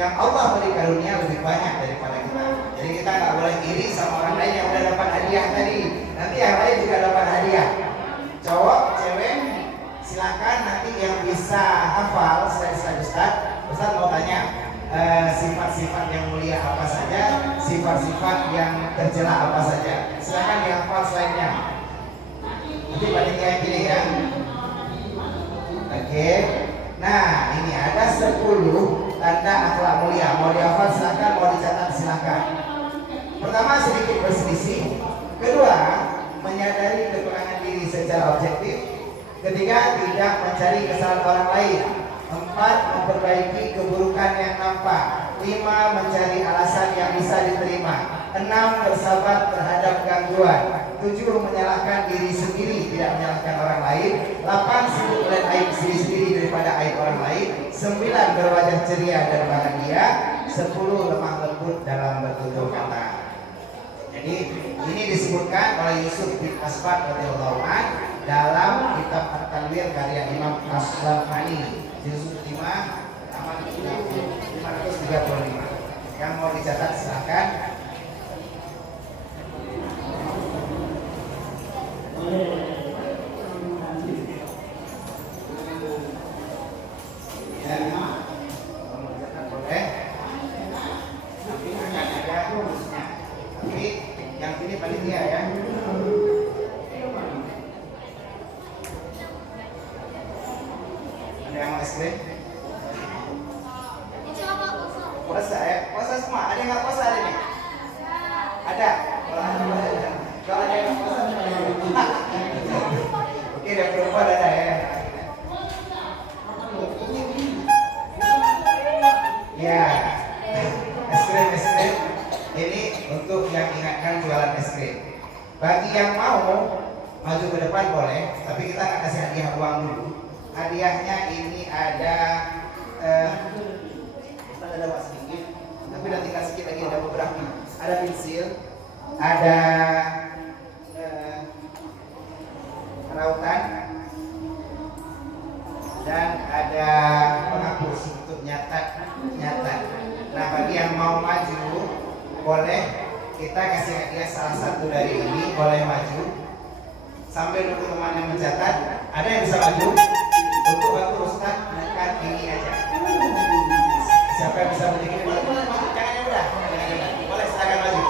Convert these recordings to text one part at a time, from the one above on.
yang Allah beri karunia lebih banyak daripada kita. Jadi kita nggak boleh iri sama orang lain yang udah dapat hadiah tadi. Nanti yang lain juga dapat hadiah. Cowok, cewek, silakan nanti yang bisa hafal Ustaz mau tanya sifat-sifat yang mulia apa saja, sifat-sifat yang tercela apa saja. Silakan dihafal slide-nya. Nanti panitia yang pilih ya. Oke. Nah, ini ada 10 tanda akhlak mulia. Mau dihafal silakan, mau dicatat silakan. Pertama, sedikit berselisih. Kedua, menyadari kekurangan diri secara objektif. Ketiga, tidak mencari kesalahan orang lain. 4, memperbaiki keburukan yang nampak. 5, mencari alasan yang bisa diterima. 6, bersabar terhadap gangguan. 7, menyalahkan diri sendiri, tidak menyalahkan orang lain. 8, sibuk melihat aib diri sendiri daripada aib orang lain. 9, berwajah ceria dan bahagia. 10, lemah lembut dalam bertutur kata. Jadi ini disebutkan oleh Yusuf bin Asbad radhiyallahu anhu dalam kitab At-Tanwir karya Imam Aslamani. Yusuf 5 halaman 535. Yang mau dicatat silakan. Ya, kalau mau dicatat boleh. Tapi akan ada tulisnya. Tapi yang ini panitia ya. Ada yang mau es krim? Puasa ya? Puasa semua? Ada yang nggak puasa hari ini? Ada? Kalau ada yang nggak puasa oke, udah perempuan ada ya? Ya, es krim. Ini untuk yang ingatkan jualan es krim. Bagi yang mau maju ke depan boleh, tapi kita akan kasih hadiah uang dulu. Hadiahnya ini ada uang sedikit, tapi udah tinggal sedikit lagi, ada beberapa. Ada pensil, ada rautan, dan ada penghapus untuk nyatat. Nah, bagi yang mau maju boleh kita kasih hadiah salah satu dari ini, boleh maju sambil nunggu teman yang mencatat. Ada yang bisa maju? Untuk bantu Ustaz menekan ini aja. Siapa yang bisa berdiri? Boleh maju, jangan yang udah. Boleh, silakan maju.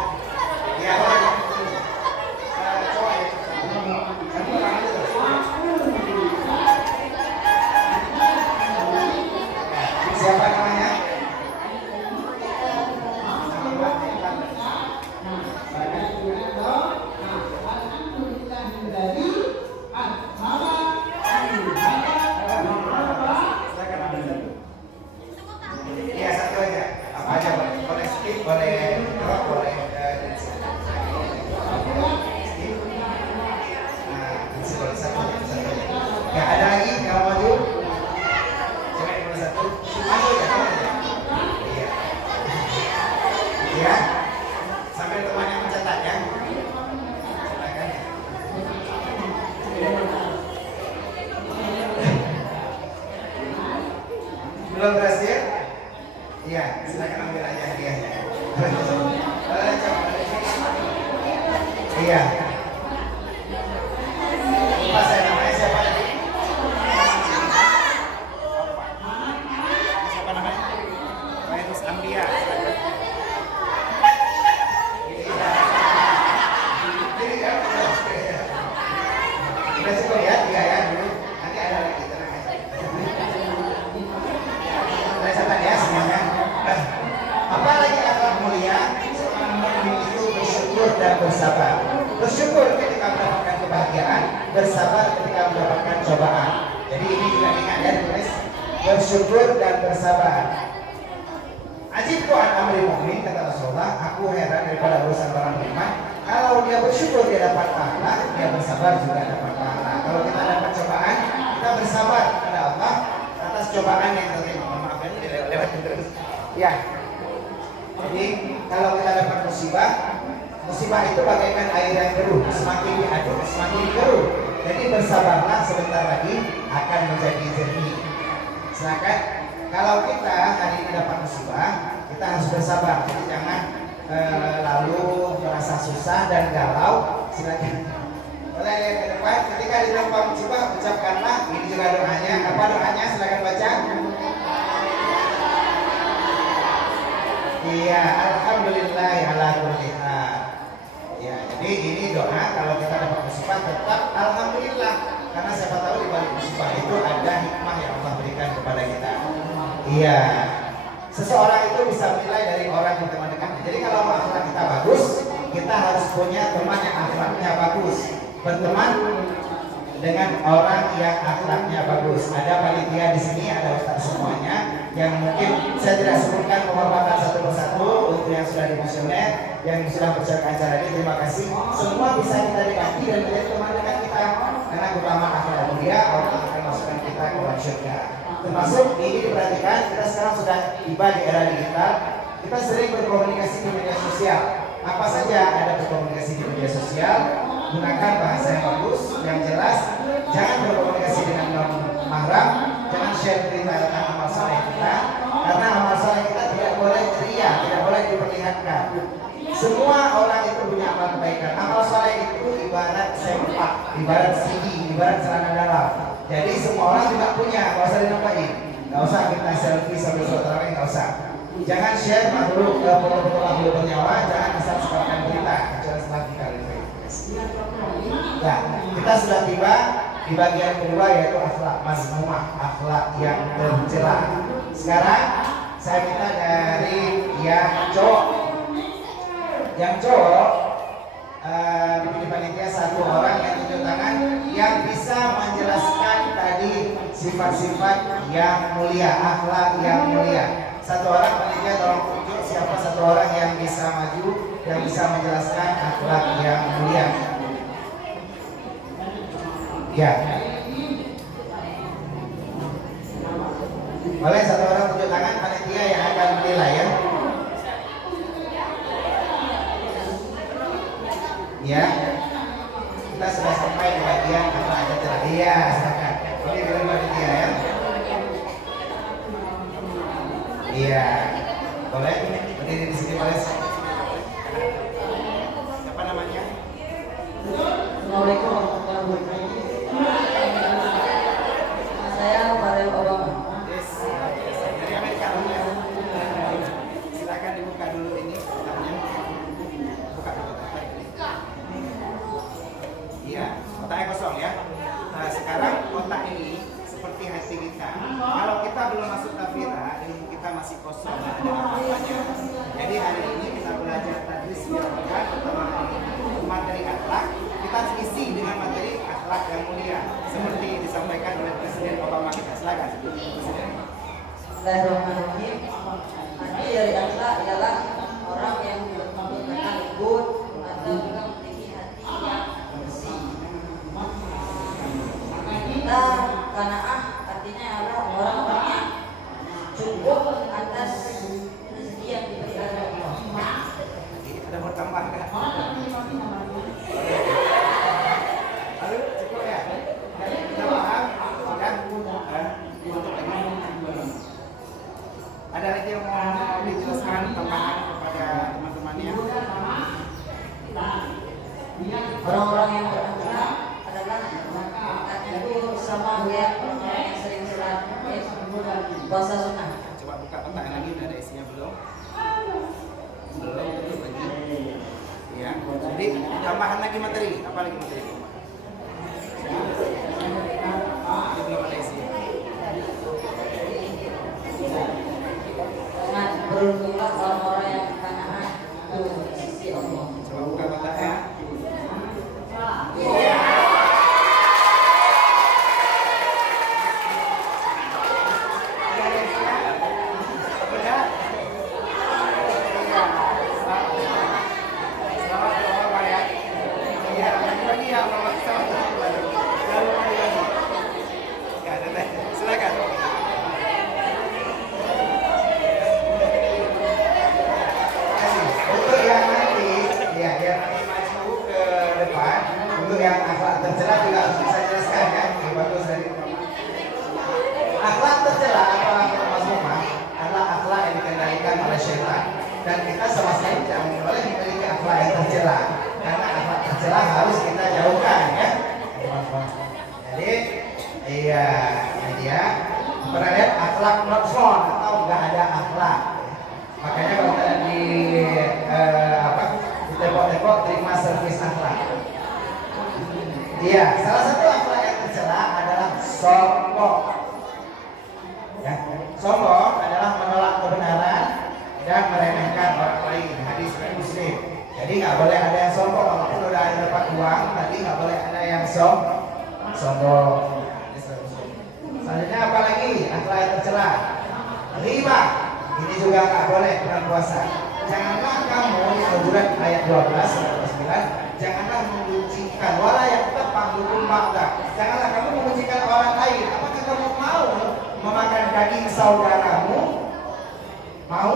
Ya, boleh. Coba ya. Satu orang aja tuh. Siapa namanya? Iya, satu aja. Apa aja boleh? Boleh skip, boleh drop, boleh boleh satu aja. Ya, ada lagi yang maju? Coba boleh satu. Maju ya, kamu aja. Iya. Iya. Sambil teman yang mencatat ya. Belum berhasil? Iya, silakan ambil aja hadiahnya. Iya. Lupa saya namanya siapa tadi? Siapa namanya? Virus Ambia. Udah cukup ya, 3 ya dulu. Nanti ada lagi, tenang aja. Saya catat ya semuanya. Apa lagi akhlak mulia? Seorang mukmin itu bersyukur dan bersabar. Bersyukur ketika mendapatkan kebahagiaan, bersabar ketika mendapatkan cobaan. Jadi ini juga ingat ya, tulis bersyukur dan bersabar. Ajibku an amri mukmin, kata Rasulullah, aku heran daripada urusan orang beriman. Kalau dia bersyukur dia dapat pahala, dia bersabar juga dapat pahala. Kalau kita dapat cobaan, kita bersabar kepada Allah atas cobaan yang terima. Maaf ini lewat terus. Ya. Jadi kalau kita dapat musibah itu bagaikan air yang keruh, semakin diaduk semakin keruh. Jadi bersabarlah, sebentar lagi akan menjadi jernih. Silakan. kalau kita hari ini dapat musibah, kita harus bersabar. Jadi jangan lalu merasa susah dan galau. Silakan. Boleh lihat ke depan. Ketika ditimpa musibah, ucapkanlah. Ini juga doanya. Apa doanya? Silakan baca. Iya, alhamdulillah ala kulli hal. Ya, jadi ini doa kalau kita dapat musibah tetap alhamdulillah. Karena siapa tahu di balik musibah itu ada hikmah yang Allah berikan kepada kita. Iya. Seseorang itu bisa menilai dari orang yang teman dekatnya. Jadi kalau akhlak kita bagus, kita harus punya teman yang akhlaknya bagus. Berteman dengan orang yang akhlaknya bagus. Ada panitia di sini, ada ustaz semuanya yang mungkin saya tidak sebutkan penghormatan satu persatu untuk yang sudah dimisioner, yang sudah berserta acara ini. Terima kasih. Semua bisa kita dekati dan menjadi teman dekat kita karena utama akhlak mulia Allah akan masukkan kita ke dalam surga. Termasuk ini diperhatikan, kita sekarang sudah tiba di era digital. Kita sering berkomunikasi di media sosial. Apa saja ada berkomunikasi di media sosial, gunakan bahasa yang bagus, yang jelas. Jangan berkomunikasi dengan non mahram. Jangan share berita tentang amal soleh kita, karena amal soleh kita tidak boleh ceria, tidak boleh diperlihatkan. Semua orang itu punya amal kebaikan. Amal soleh itu ibarat sempak, ibarat CD, ibarat celana dalam. Jadi semua orang juga punya, nggak usah dinampain. Nggak usah kita selfie sambil sholat tarawih, nggak usah. Jangan share makhluk foto-foto makhluk bernyawa, jangan subscribe berita kecuali setelah diverifikasi. Nah, kita sudah tiba di bagian kedua yaitu akhlak mazmumah, akhlak yang tercela. Sekarang saya minta dari yang cowok. Yang cowok di panitia satu orang yang tunjuk tangan yang bisa menjelaskan tadi sifat-sifat yang mulia, akhlak yang mulia. Satu orang panitia tolong tunjuk siapa satu orang yang bisa maju, yang bisa menjelaskan akhlak yang mulia. Ya. Boleh satu orang tunjuk tangan panitia yang akan menilai ya. Ya. Kita sudah sampai di bagian apa ada celah. Iya, silakan. Ini dari panitia ya. Iya. Boleh berdiri di sini boleh. Siapa namanya? Assalamualaikum warahmatullahi wabarakatuh. Saya Farel Obama. Dari Amerika ya. Silakan dibuka dulu ini kotaknya. Buka dulu kotak. Iya, kotaknya kosong ya. Nah, sekarang kotak ini seperti hati kita. Kalau kita belum masuk tafsirah, ilmu kita masih kosong, tidak ada apa-apanya. Jadi hari ini kita belajar tadris biologi pertama hari ini materi akhlak. Kita isi dengan materi akhlak yang mulia seperti disampaikan oleh Presiden Obama kita. Silakan. Bismillahirrahmanirrahim. Arti dari akhlak ialah orang yang menggunakan lembut atau juga memiliki hati yang bersih. Kita qanaah artinya adalah orang-orang yang cukup atas rezeki yang diberi oleh Allah. Ada bertambah kan? Lalu cukup ya. Jadi kita paham dan untuk lagi. Ada lagi yang mau dijelaskan tambahan kepada teman-temannya? Orang-orang yang berakhlak adalah akhlaknya itu sama ya orang-orang yang sering sholat puasa sunnah. Coba buka kotak lagi, udah ada isinya belum? Belum, tutup lagi. Ya, jadi tambahan lagi materi. Apa lagi materi? Ini belum ada isinya. Sangat beruntunglah orang-orang yang qanaah itu di sisi Allah. Coba buka kotaknya. akhlak not fun atau nggak ada akhlak. Makanya kalau kita di di tembok-tembok terima servis akhlak. Iya, salah satu akhlak yang tercela adalah sombong. Ya, sombong adalah menolak kebenaran dan meremehkan orang lain. Hadis Muslim. Jadi nggak boleh ada yang sombong. Walaupun udah ada dapat uang, tapi nggak boleh ada yang sombong. Selanjutnya apa lagi? Akhlak yang tercela. Riba. Ini juga nggak boleh bulan puasa. Janganlah kamu di Al-Quran ayat 12 sampai 9. Janganlah mengucilkan wala yang tepang hukum makta. Janganlah kamu mengucilkan orang lain. Apakah kamu mau memakan daging saudaramu? Mau?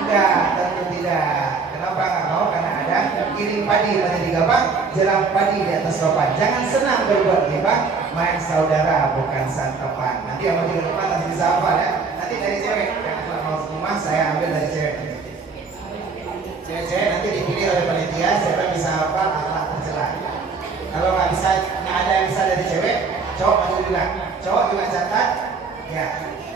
Enggak, tentu tidak. Kenapa nggak mau? Karena ada kirim padi pada di gabang, jelang padi di atas papan. Jangan senang berbuat ghibah, main saudara bukan santapan. Nanti yang maju ke depan nanti bisa hafal ya. Nanti dari cewek, kalau mau rumah saya ambil dari cewek. Cewek-cewek nanti dipilih oleh panitia, siapa bisa hafal akhlak tercela. Kalau nggak bisa, nggak ada yang bisa dari cewek, cowok maju juga. Cowok juga catat, ya.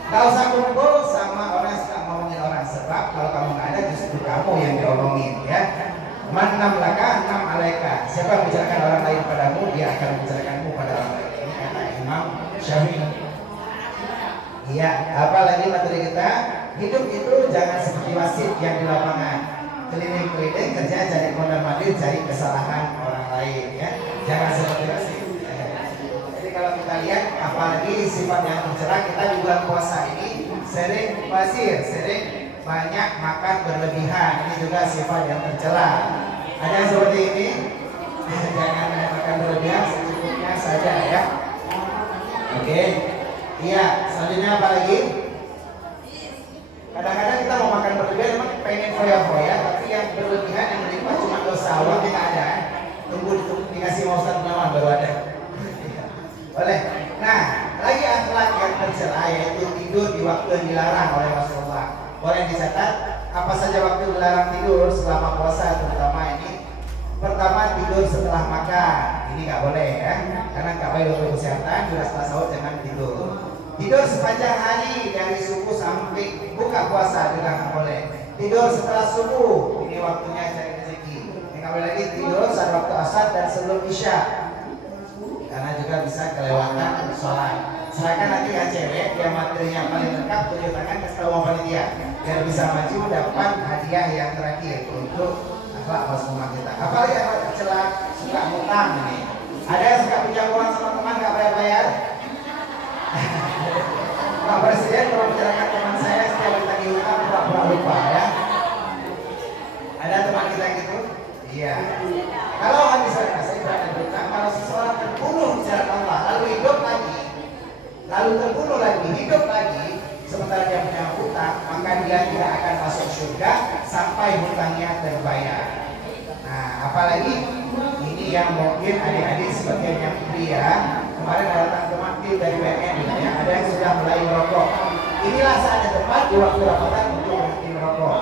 Gak usah kumpul sama orang yang suka ngomongin orang. Sebab kalau kamu nggak ada justru kamu yang diomongin ya. Man nam laka nam alaika. Siapa yang membicarakan orang lain padamu, dia akan membicarakanmu pada orang lain. Ini kata Imam Syafi'i. Iya, apalagi materi kita, hidup itu jangan seperti wasit yang di lapangan keliling-keliling kerja cari mondar-mandir cari kesalahan orang lain ya. Jangan seperti wasit. Kalau kita lihat apalagi sifat yang tercela, kita di bulan puasa ini sering bazir, sering banyak makan berlebihan. Ini juga sifat yang tercela. Ada yang seperti ini? Jangan makan berlebihan, secukupnya saja ya. Oke. Iya, selanjutnya apa lagi? Kadang-kadang kita mau makan berlebihan memang pengen foya-foya, tapi yang berlebihan yang melimpah cuma dosa, uang tidak ada. Tunggu dikasih mau Ustaz Gunawan baru ada. Boleh. Nah, lagi akhlak yang tercela yaitu tidur di waktu yang dilarang oleh Rasulullah. Boleh dicatat apa saja waktu dilarang tidur selama puasa, terutama ini. Pertama, tidur setelah makan. Ini nggak boleh ya, karena nggak baik untuk kesehatan. Juga setelah sahur jangan tidur. Tidur sepanjang hari dari subuh sampai buka puasa juga nggak boleh. Tidur setelah subuh, ini waktunya cari rezeki. Nggak boleh lagi tidur saat waktu asar dan sebelum isya, karena juga bisa kelewatan sholat. Serahkan nanti yang cewek yang materinya paling lengkap, tunjuk tangan ke setelah panitia biar bisa maju dapat hadiah yang terakhir untuk akhlak rumah kita. Apalagi akhlak tercela, suka ngutang ini. Ada yang suka pinjam uang sama teman nggak bayar-bayar? Pak Presiden kalau bicarakan teman saya setiap ditagih utang pura-pura lupa ya. Ada teman kita gitu? Iya. Kalau hadis saya berada berutang, kalau seseorang terbunuh di jalan Allah, lalu hidup lagi, lalu terbunuh lagi, hidup lagi, sementara dia punya hutang, maka dia tidak akan masuk surga sampai hutangnya terbayar. Nah, apalagi ini yang mungkin adik-adik sebagian yang pria, kemarin datang teman dari BNN, ya, ada yang sudah mulai merokok. Inilah saatnya tepat di waktu Ramadan untuk berhenti merokok,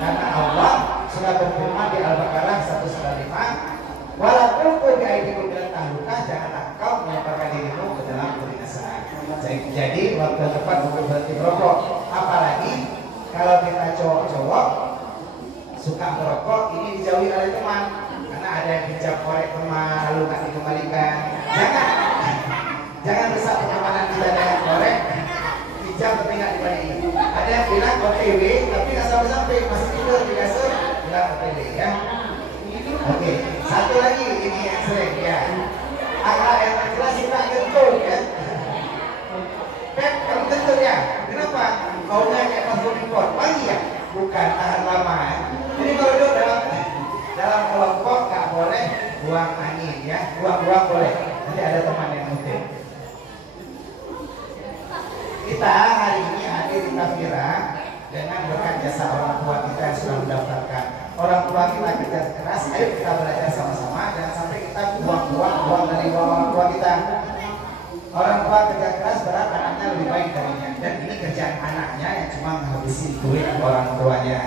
karena Allah sudah berfirman di Al-Baqarah 195, walaupun biaidikum ila tahluka, janganlah kau melemparkan dirimu ke dalam kebinasaan. Jadi waktu tepat untuk berhenti merokok. Apalagi kalau kita cowok-cowok suka merokok, ini dijauhi oleh teman, karena ada yang pinjam korek teman lalu nggak dikembalikan. Jangan rusak pertemanan kita dengan korek, pinjam tapi nggak dibagi. Ada yang bilang OTW tapi nggak sampai masih tidur di kasur, bilang OTW ya. Oke, satu lagi ini yang sering ya. Akhlak yang tercela suka kentut ya. Pep, kamu kentut ya? Kenapa? Baunya kayak parfum impor. Wangi ya? Bukan, tahan lama ya. Jadi kalau duduk dalam kelompok nggak boleh buang angin ya. Buang-buang boleh. Nanti ada teman yang mungkin. Kita hari ini hadir di Tafira dengan berkat jasa orang tua kita yang sudah mendaftarkan. Orang tua kita kerja keras, ayo kita belajar sama-sama, jangan sampai kita buang dari orang tua kita. Orang tua kerja keras berat, anaknya lebih baik darinya, dan ini kerjaan anaknya yang cuma menghabisi duit orang tuanya.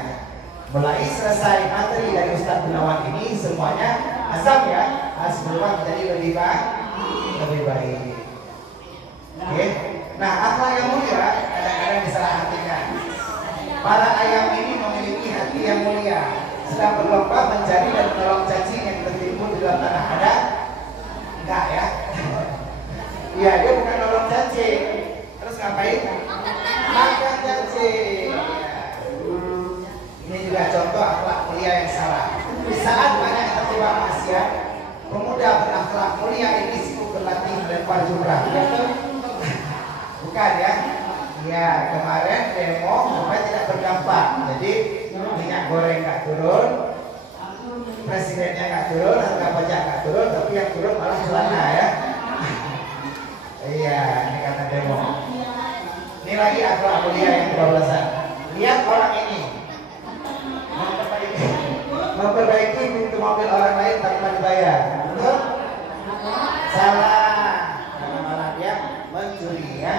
Mulai selesai materi dari Ustaz Gunawan ini semuanya azam ya, harus berubah menjadi lebih baik. Oke. Nah, akhlak yang mulia Para ayam ini memiliki hati yang mulia, sedang berlomba mencari dan menolong cacing yang tertimbun di dalam tanah. Ada? Enggak ya? Iya, dia bukan nolong cacing. Terus ngapain? Makan cacing. Ini juga contoh akhlak mulia yang salah. Di saat banyak terlibat maksiat, pemuda berakhlak mulia ini sibuk berlatih melempar jumrah. Bukan ya? Ya, kemarin demo supaya tidak berdampak. Jadi minyak goreng nggak turun, presidennya nggak turun, harga pajak nggak turun, tapi yang turun malah celana ya. Iya, ini kata demo. Ini lagi akhlak mulia yang kebablasan. Lihat orang ini memperbaiki pintu mobil orang lain tanpa dibayar. Betul? Salah. Karena malah dia mencuri ya.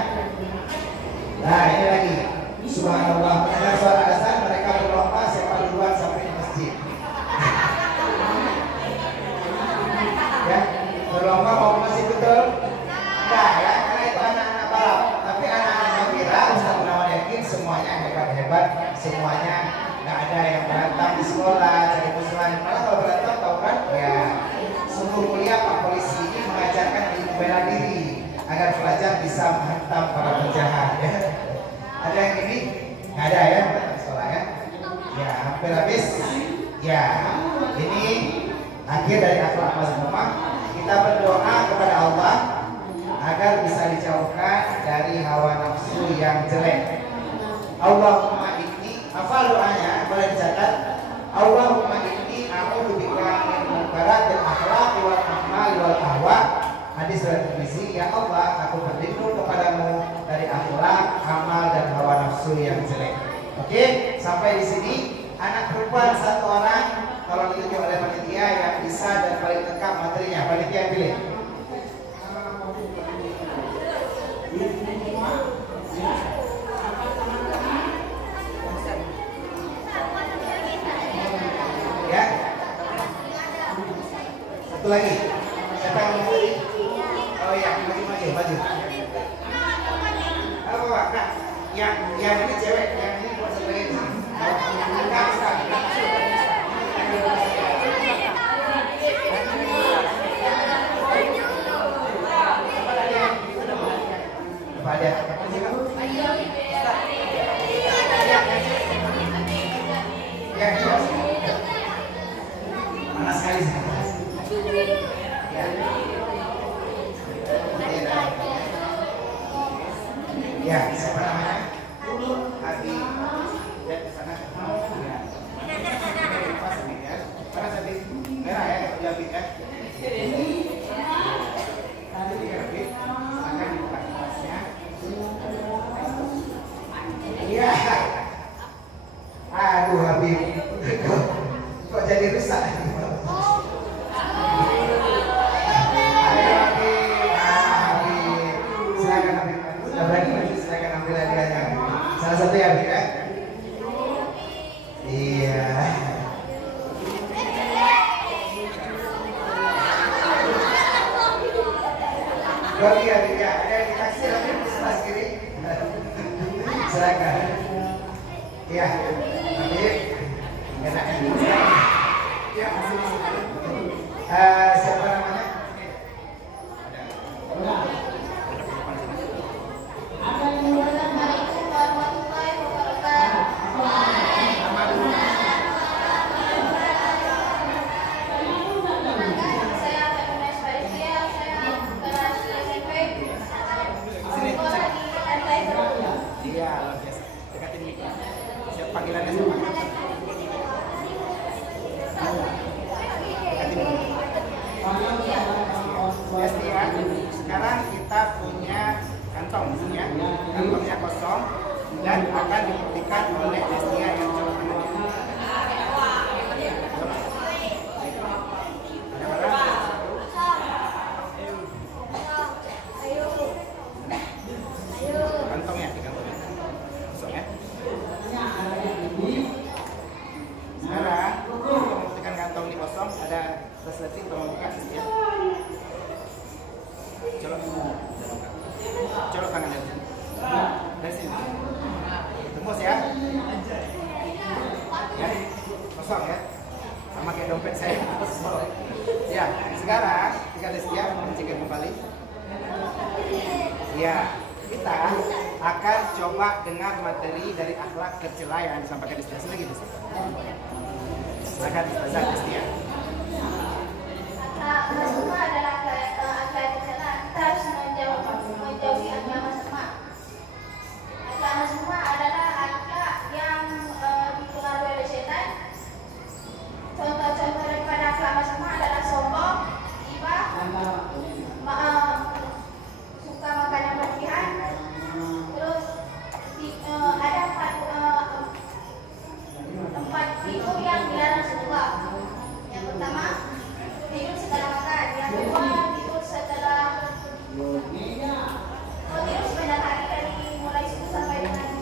Nah ini lagi. Subhanallah, mendengar suara azan mereka berlomba siapa duluan sampai di masjid. Ya, berlomba mau ke masjid betul? Enggak ya, karena itu anak-anak balap. Tapi anak-anak gembira, Ustaz Gunawan yakin semuanya hebat-hebat, semuanya nggak ada yang berantem di sekolah, cari musuhan. Malah kalau berantem tahu kan? Ya, sungguh mulia Pak Polisi ini mengajarkan ilmu bela diri agar pelajar bisa menghantam para penjahat. Ya. Ada yang ini? Nggak ada ya, berantem di sekolah ya? Ya, hampir habis. Ya, ini akhir dari akhlak mazmumah. Kita berdoa kepada Allah agar bisa dijauhkan dari hawa nafsu yang jelek. Allahumma inni, hafal doanya, boleh dicatat. Allahumma inni a'udzubika min munkaratil akhlaq wal a'mal wal ahwa. Hadis riwayat Tirmizi. Ya Allah, aku berlindung kepadamu dari akhlak, amal dan hawa nafsu yang jelek. Oke, sampai di sini. Anak perempuan satu orang tolong ditunjuk oleh panitia yang bisa dan paling lengkap materinya. Panitia pilih. Ya. Satu lagi. Siapa yang mau? Oh iya, maju. Apa Pak? Nah, yang ini cewek, yang ini buat sebagai panas sekali ya, siapa namanya? Abi. Lihat ke sana. Ya. Pas ini ya. Panas Abi. Merah ya, kalau Abi ya. Jadi Abi, silakan dibuka kelasnya. Iya. Aduh Habib, kok jadi rusak? Ayo Habib, silakan Habib. Sudah berani Habib, silakan ambil hadiahnya. Salah satu ya Habib ya. Iya. Bagi Habib ya, ada yang dikasih Habib di sebelah kiri. Silakan. Iya, Habib. Enak. Ya, siapa namanya? Iya, luar biasa. Dekatin mikro. Siapa panggilannya siapa? Dekatin mikro. Destia, sekarang kita punya kantong di sini ya. Kantongnya kosong dan akan dibuktikan oleh Destia yang coba menunjuk. Kantongnya, di kantongnya. Kosong ya. Sekarang, untuk membuktikan kantong ini kosong, ada resleting untuk membuka ya. Colok tangan dari sini. Tembus ya. kosong ya, sama kayak dompet saya kosong. Ya, sekarang jika Destia mencegah kembali. Ya, kita akan coba dengar materi dari akhlak tercela yang disampaikan Destia. Silakan gitu. Silakan Ustazah Destia. Akhlak semua adalah akhlak tercela. Kita harus menjauhi agama semua. Agama semua adalah akhlak yang dipengaruhi oleh setan. Contoh-contoh daripada akhlak semua adalah sombong, ghibah, suka makan yang berlebihan. Terus ada tempat tidur yang dilarang Rasulullah. Yang pertama, tidur setelah makan. Yang kedua, tidur setelah tidur sepanjang hari dari mulai subuh sampai dengan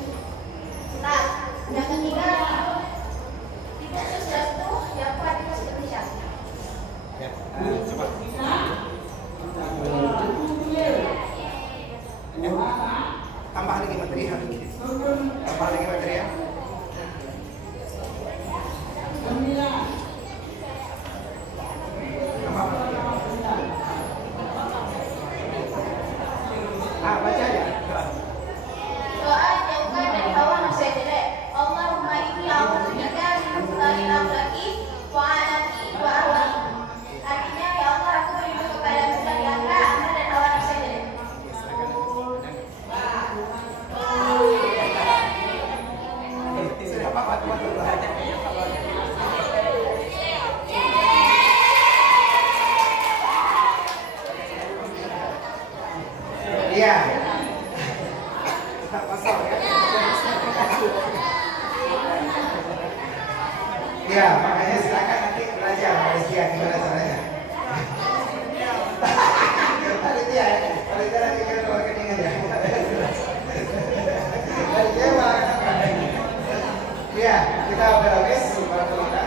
petang. Yang ketiga, tidur sesudah subuh. Yang keempat, tidur sebelum isya. Ya, coba. Tambah lagi materi ya. Tambah lagi materi ya. Baca aja. Doa jauhkan dari hawa nafsu yang jelek. Allahumma inni a'udzubika min syarril akhlaqi wa alaqi wa ahwali. Artinya, ya Allah, aku berlindung kepadamu dari akhlak, amal dan hawa nafsu yang jelek. Sudah apa teman-teman belajar ya. Iya. Pasal ya. Iya, makanya silakan nanti belajar Malaysia gimana caranya. Panitia ya, panitia nanti kan rekening aja. Panitia malah iya, kita beres kita.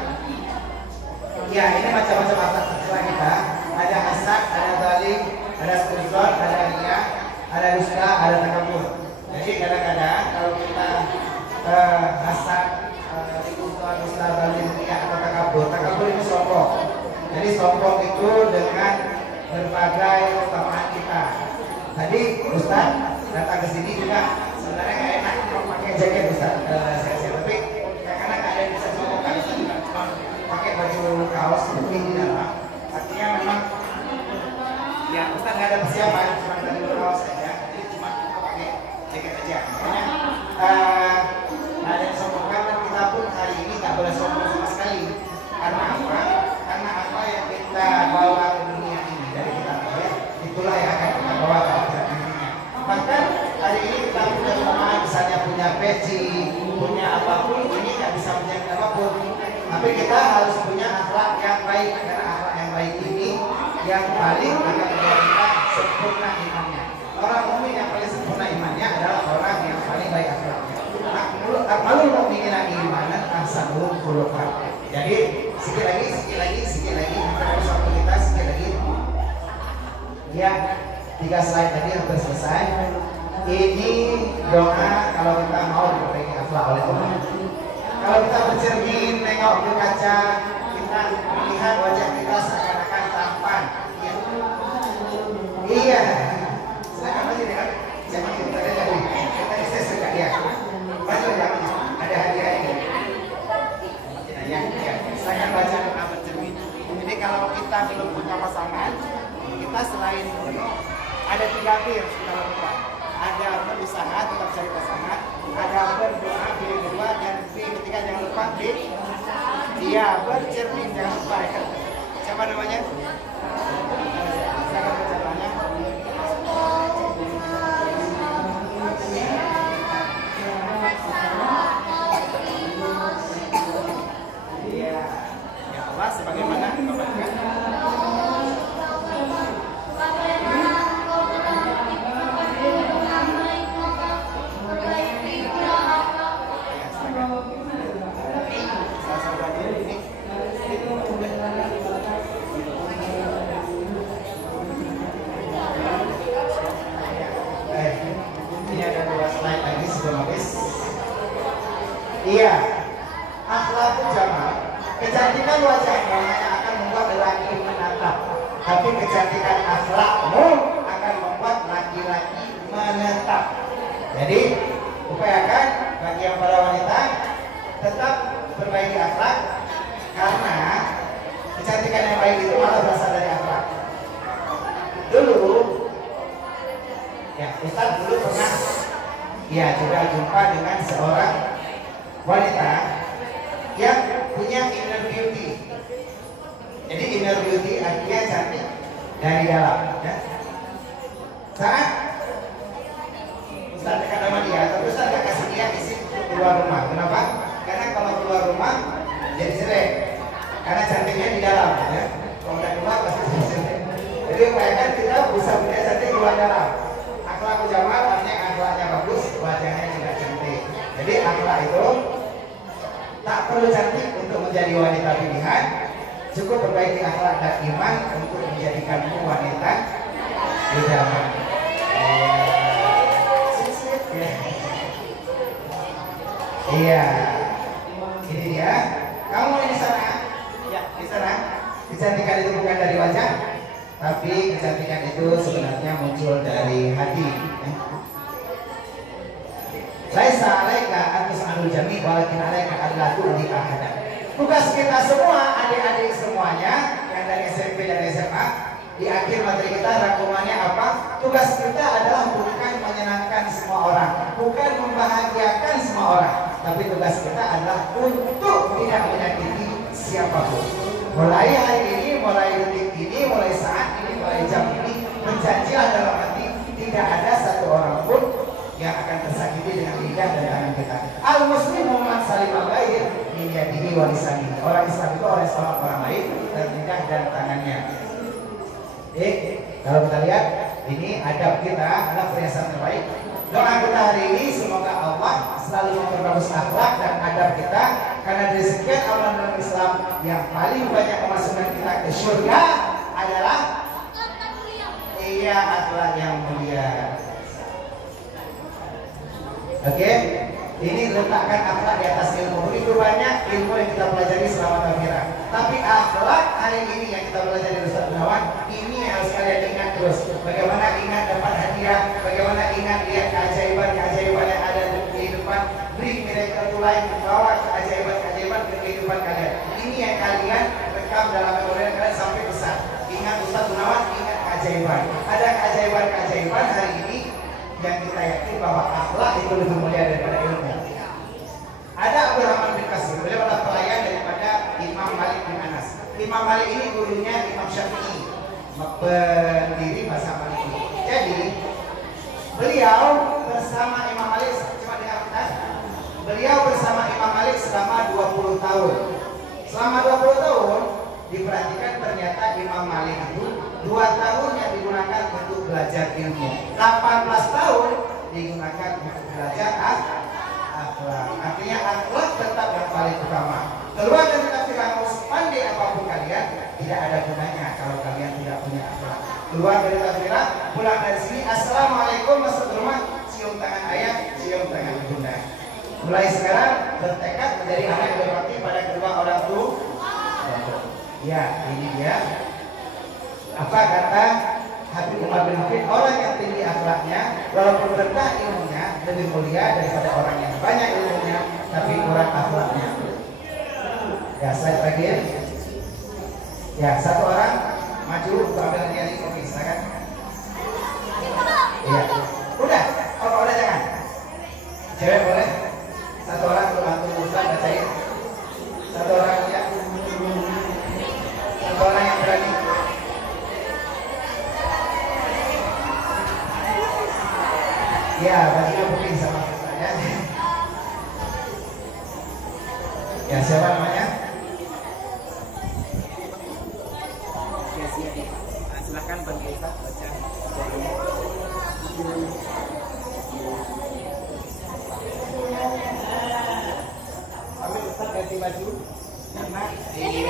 Iya, ini macam-macam akhlak tercela kita. Ada hasad, ada zalim, ada suzon, ada riya, ada dusta, ada takabur. Jadi kadang-kadang kalau kita hasad, suzon, dusta, zalim, riya atau takabur itu sombong. Jadi sombong itu dengan berbagai kelemahan kita. Tadi Ustaz datang ke sini juga sebenarnya nggak enak kalau pakai jaket Ustaz, tapi karena keadaan bisa sombong kan Ustaz juga cuma pakai baju kaos seperti di dalam. Artinya memang ya Ustaz nggak ada persiapan, cuma baju kaos saja, jadi cuma kita pakai jaket aja. Makanya ada yang sombong kan kita pun hari ini nggak boleh sombong sama sekali. Karena apa? Karena apa yang kita bawa ke dunia ini dari kita lahir, itulah yang akan kita bawa ke akhirat nantinya. Bahkan hari ini kita punya rumah, misalnya punya peci, punya apapun, ini nggak bisa menjaga apapun. Tapi kita harus punya akhlak yang baik, karena akhlak yang baik ini yang paling akan membuat kita sempurna imannya. Orang mukmin yang paling sempurna imannya adalah orang yang paling baik akhlaknya. Akmalul mu'minina imanan ahsanul khuluqan. Jadi sikit lagi hampir waktu kita sikit lagi. Ya, 3 slide tadi hampir selesai. Ini doa kalau kita mau diperbaiki akhlak oleh Allah. Kalau kita bercermin, nengok ke kaca, kita melihat wajah kita seakan-akan tampan. Ya. Iya. Silakan maju deh. Saya maju tadi. Tadi saya suka ya. Maju ya. Ada hadiah ini. Ya. Silakan baca doa bercermin. Jadi kalau kita belum punya pasangan, kita selain ada 3 B yang kita lakukan. Ada berusaha tetap cari pasangan, ada berdoa B kedua, dan B ketiga jangan lupa B. Iya, bercermin jangan lupa ya. Siapa namanya? Silakan baca doanya. Iya. Ya Allah, sebagaimana kebaikan. Ini ada 2 slide lagi sebelum habis. Iya, akhlakul jamaah kecantikan wajahmu hanya akan membuat lelaki menatap, tapi kecantikan akhlakmu akan membuat laki-laki menetap. Jadi upayakan bagi yang para wanita tetap perbaiki akhlak, karena kecantikan yang baik itu malah berasal dari akhlak. Dulu ya, Ustaz dulu pernah ya juga jumpa dengan seorang wanita yang punya inner beauty. Jadi inner beauty artinya cantik dari dalam ya. Saat Ustaz dekat sama dia, tapi Ustaz gak kasih dia izin untuk keluar rumah. Kenapa? Karena kalau keluar rumah jadi jelek, karena cantiknya di dalam ya. Kalau udah keluar pasti jelek. Jadi upayakan kita bisa punya cantik luar dalam. Akhlak jamal artinya akhlaknya bagus, wajahnya juga cantik. Jadi akhlak itu tak perlu cantik untuk menjadi wanita pilihan, cukup perbaiki akhlak dan iman untuk menjadikanmu wanita idaman. Iya, ini dia. Kamu di sana, ya di sana. Kecantikan itu bukan dari wajah, tapi kecantikan itu sebenarnya muncul dari hati. Laisa alaika antus'alul jami' walakin alaika alla tu'li ahada. Tugas kita semua, adik-adik semuanya yang dari SMP dan SMA, di akhir materi kita rangkumannya apa? Tugas kita adalah bukan menyenangkan semua orang, bukan membahagiakan semua orang, tapi tugas kita adalah untuk tidak menyakiti siapapun. Mulai hari ini, mulai detik ini, mulai saat ini, mulai jam ini, berjanjilah dalam hati tidak ada satu orang pun yang akan tersakiti dengan lidah dan tangan kita. Al-Muslim man salim al-ghair min yadihi wa lisanihi. Orang Islam itu orang selamat orang lain dan lidah dan tangannya. Kalau kita lihat ini adab kita adalah perhiasan terbaik. Doa kita hari ini semoga Allah selalu memperbagus akhlak dan adab kita, karena dari sekian amalan dalam Islam yang paling banyak memasukkan kita ke surga adalah akhlak yang mulia. Oke, ini letakkan akhlak di atas ilmu. Begitu banyak ilmu yang kita pelajari selama akhirat, tapi akhlak hari ini yang kita pelajari dari Ustaz Gunawan, ini yang harus kalian ingat terus. Bagaimana ingat dapat hadiah, bagaimana ingat lihat keajaiban yang ada di kehidupan, bring miracle to life, membawa keajaiban ke kehidupan kalian. Ini yang kalian rekam dalam memori kalian sampai besar. Ingat Ustaz Gunawan, ingat keajaiban. Ada keajaiban hari ini yang kita yakin bahwa akhlak itu lebih mulia daripada ilmu. Ada Abdurrahman bin Qasim, beliau adalah pelayan daripada Imam Malik bin Anas. Imam Malik ini gurunya Imam Syafi'i, pendiri mazhab Maliki. Jadi beliau bersama Imam Malik, coba dengarkan, beliau bersama Imam Malik selama 20 tahun. Selama 20 tahun diperhatikan ternyata Imam Malik itu 2 tahun yang digunakan untuk belajar ilmu, 18 tahun digunakan untuk belajar akhlak. Artinya akhlak tetap yang paling utama. Keluar dari tafsirmu sepandai apapun kalian, tidak ada gunanya kalau kalian tidak punya akhlak. Keluar dari tafsirah, pulang dari sini, assalamualaikum, masuk rumah, cium tangan ayah, cium tangan bunda. Mulai sekarang bertekad menjadi anak yang berbakti pada kedua orang tua. Ya, ini dia. Apa kata Habib Umar bin Hafid, orang yang tinggi akhlaknya walaupun rendah ilmunya lebih mulia daripada orang yang banyak ilmunya tapi kurang akhlaknya. Ya, slide lagi ya. Ya, satu orang maju untuk ambil hadiah ini. Oke, silakan. Iya. Udah, kalau udah jangan. Cewek boleh. Satu orang untuk bantu Ustaz bacain. Satu orang ya. Satu orang yang berani. Ya, bajunya putih sama saya. Ya, siapa namanya? Ya, silakan Bang Ustaz baca. Sambil Ustaz ganti baju karena di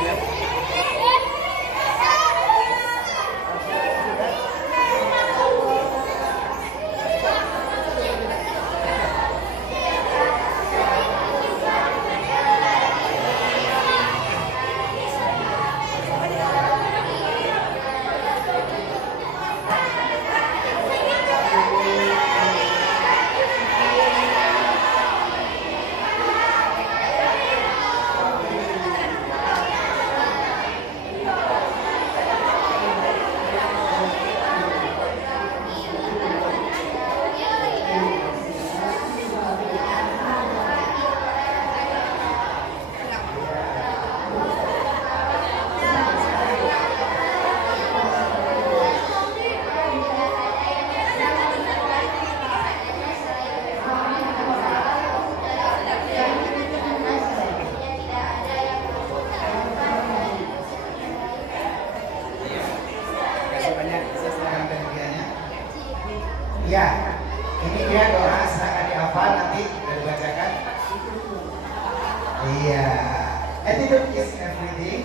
nanti udah dibacakan? Iya, attitude is everything.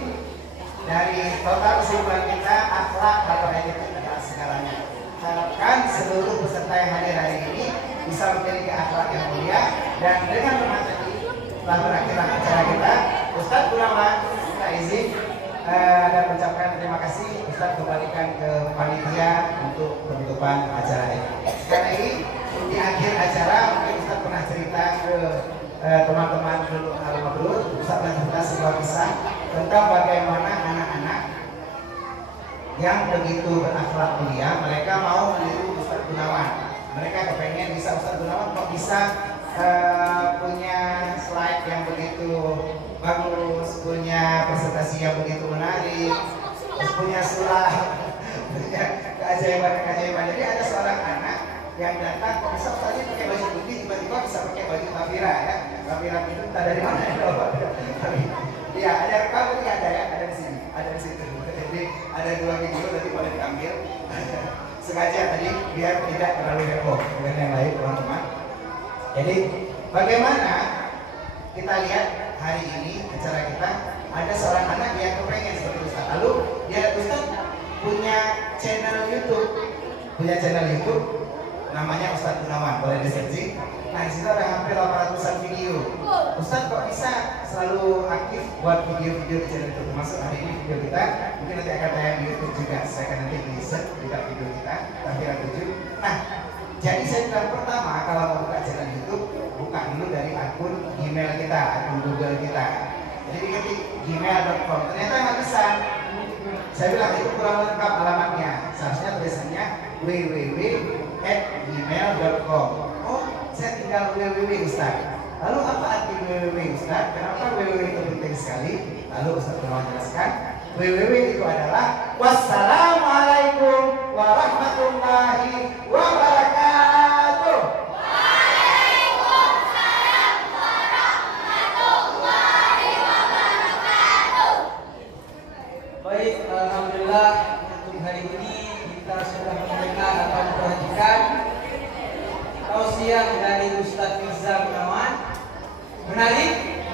Dari total kesimpulan kita, akhlak atau attitude adalah segalanya. Harapkan seluruh peserta yang hadir hari ini bisa memiliki akhlak yang mulia, dan dengan hormat tadi telah berakhirlah acara kita. Ustadz Gunawan, kita izin dan mengucapkan terima kasih. Ustadz kembalikan ke panitia untuk penutupan acara ini. Sekali lagi di akhir acara mungkin Ustadz pernah cerita ke teman-teman dulu Al-Mabrur. Ustadz cerita sebuah kisah tentang bagaimana anak-anak yang begitu berakhlak mulia, mereka mau meniru Ustadz Gunawan. Mereka kepengen bisa Ustadz Gunawan kok bisa punya slide yang begitu bagus, punya presentasi yang begitu menarik, terus punya surah, punya keajaiban-keajaiban. Jadi ada seorang anak yang datang, kok bisa Ustadznya pakai baju putih, tiba-tiba bisa pakai baju kafira ya. Kafira itu entah dari mana ya. Iya, ada rekam ini ada ya, ada di sini, ada di situ. Jadi ada 2 video nanti boleh diambil. Sengaja tadi biar tidak terlalu heboh dengan yang lain teman-teman. Jadi bagaimana kita lihat hari ini acara kita, ada seorang anak yang kepengen seperti Ustadz. Lalu dia Ustadz punya channel YouTube, namanya Ustadz Gunawan, boleh di-searching. Nah disitu ada hampir 800-an video. Ustadz kok bisa selalu aktif buat video-video di channel itu, termasuk hari ini video kita. Mungkin nanti akan tayang di YouTube juga. Saya akan nanti di-search juga video kita, Takbiran 7. Nah, jadi saya bilang pertama kalau mau buka channel YouTube, buka dulu dari akun email kita, akun Google kita. Jadi ketik gmail.com, ternyata nggak bisa. Saya bilang itu kurang lengkap alamatnya. Seharusnya tulisannya www@gmail.com. Oh, saya tinggal www Ustaz. Lalu apa arti www Ustaz? Kenapa www itu penting sekali? Lalu Ustaz Gunawan jelaskan, www itu adalah wassalamualaikum warahmatullahi wabarakatuh. Waalaikumsalam warahmatullahi wabarakatuh. Baik, alhamdulillah untuk hari ini kita sudah mendengar atau memperhatikan tausiah dari Ustadz Mirza Gunawan. Menarik?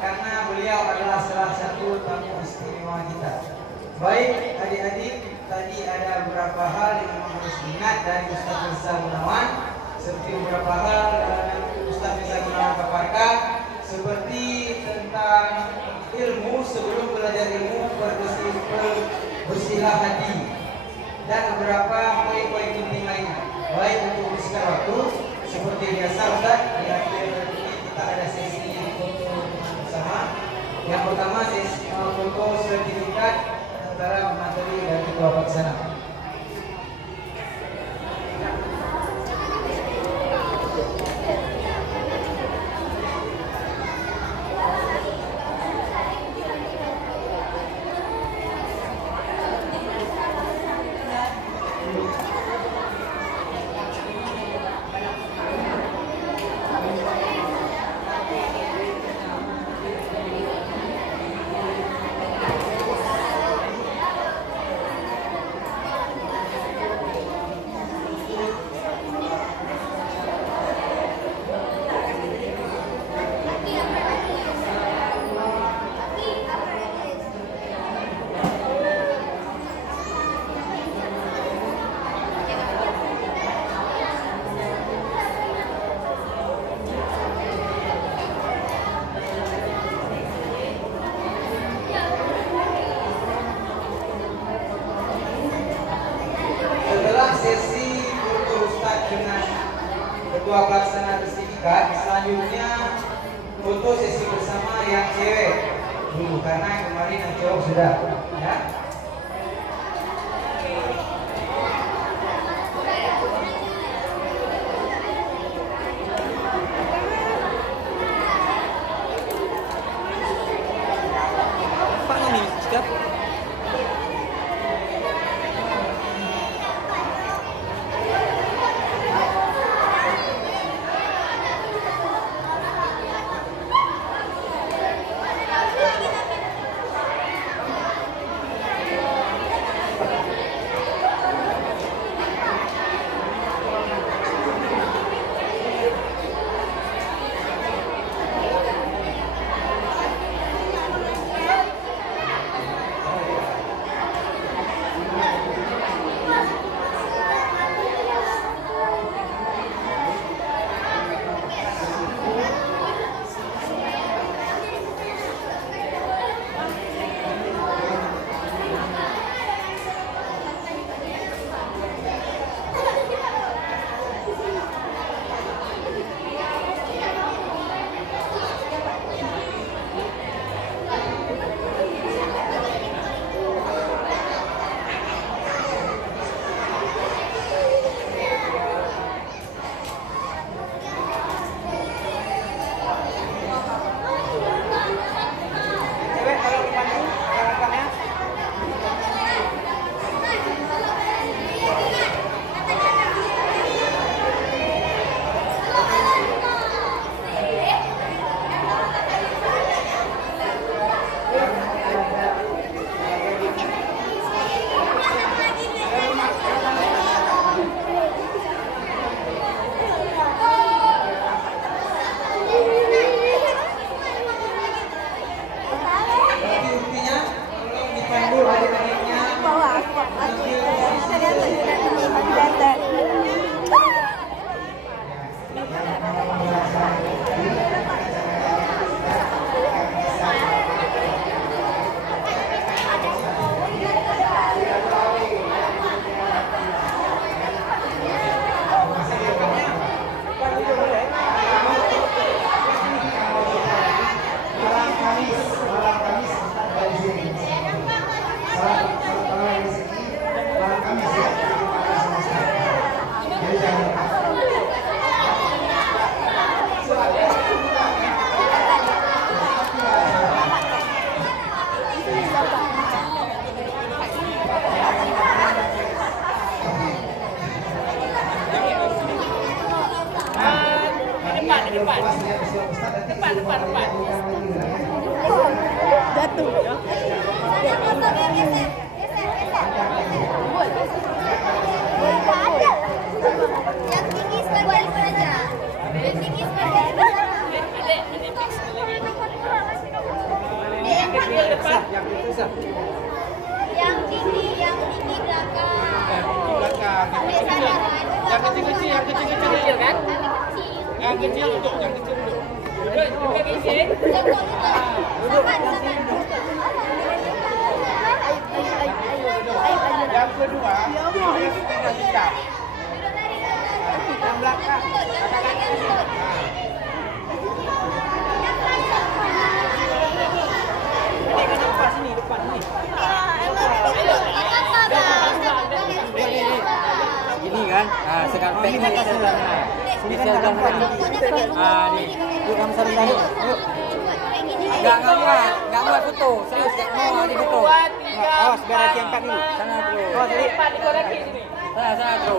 Karena beliau adalah salah satu tamu istimewa kita. Baik adik-adik, tadi ada beberapa hal yang harus diingat dari Ustadz Mirza Gunawan. Seperti beberapa hal Ustadz Mirza Gunawan paparkan, seperti tentang ilmu sebelum belajar ilmu, bersilah hati, dan beberapa poin-poin penting lainnya. Baik, untuk menghabiskan waktu seperti biasa Ustaz, di akhir ini kita ada sesi yang foto bersama. Yang pertama sesi foto sertifikat antara materi dan ketua pelaksana. Sesi foto Ustadz dengan ketua pelaksana sertifikat, selanjutnya foto sesi bersama yang cewek dulu, karena yang kemarin yang cowok sudah ya. Pak ini sikap. Yang tinggi belakang. Yang kecil-kecil kan? Yang kecil duduk, yang kecil duduk. Yang kedua, yang belakang. Depan sini. Ini kan, sekarang ini kan sebelahnya. Sini kan sebelah nih. Yuk kamu sari. Yuk. Enggak muat foto. Serius enggak mau di foto. Awas biar lagi angkat dulu. Sana bro. Oh, jadi 4 lagi sini. Sana bro.